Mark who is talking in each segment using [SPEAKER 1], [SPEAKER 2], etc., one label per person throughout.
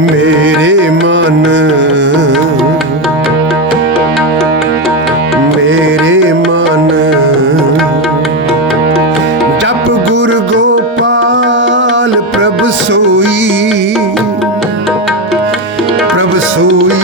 [SPEAKER 1] ਮੇਰੇ ਮਨ ਮੇਰੇ ਮਨ। ਜਪ ਗੁਰ ਗੋਪਾਲ ਪ੍ਰਭ ਸੋਈ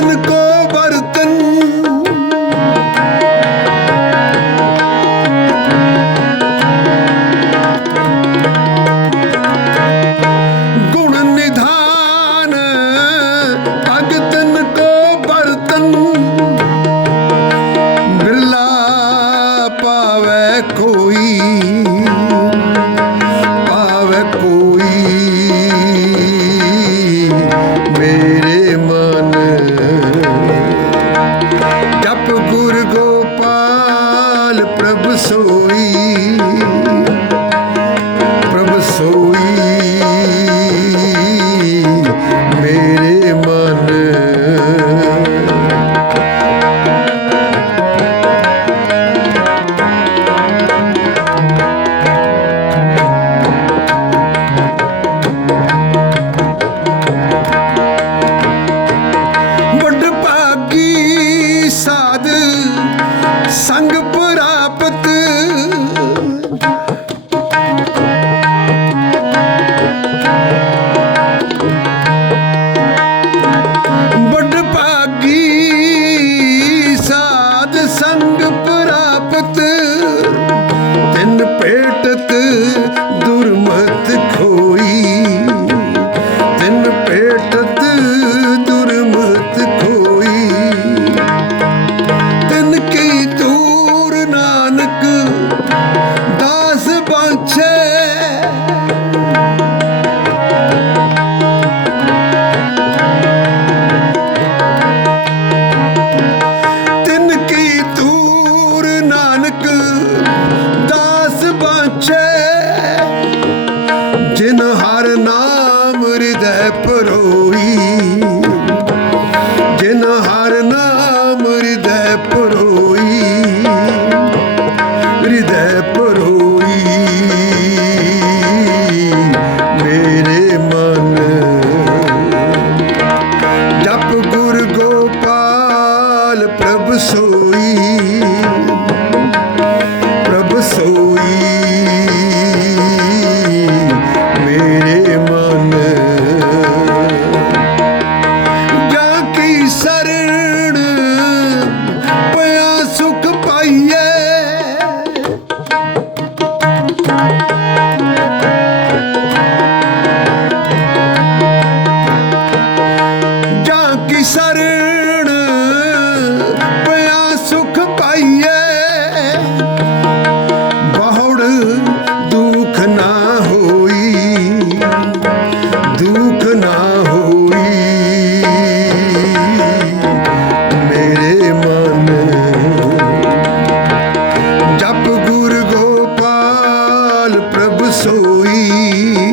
[SPEAKER 1] in the car. সই ਵੇਣ ਪਿਆ ਪਾਈਏ। ਬਹੁੜ ਦੁਖ ਨਾ ਹੋਈ, ਦੁਖ ਨਾ ਹੋਈ। ਮੇਰੇ ਮਨ ਜਪ ਗੁਰ ਗੋਪਾਲ ਪ੍ਰਭ ਸੋਈ।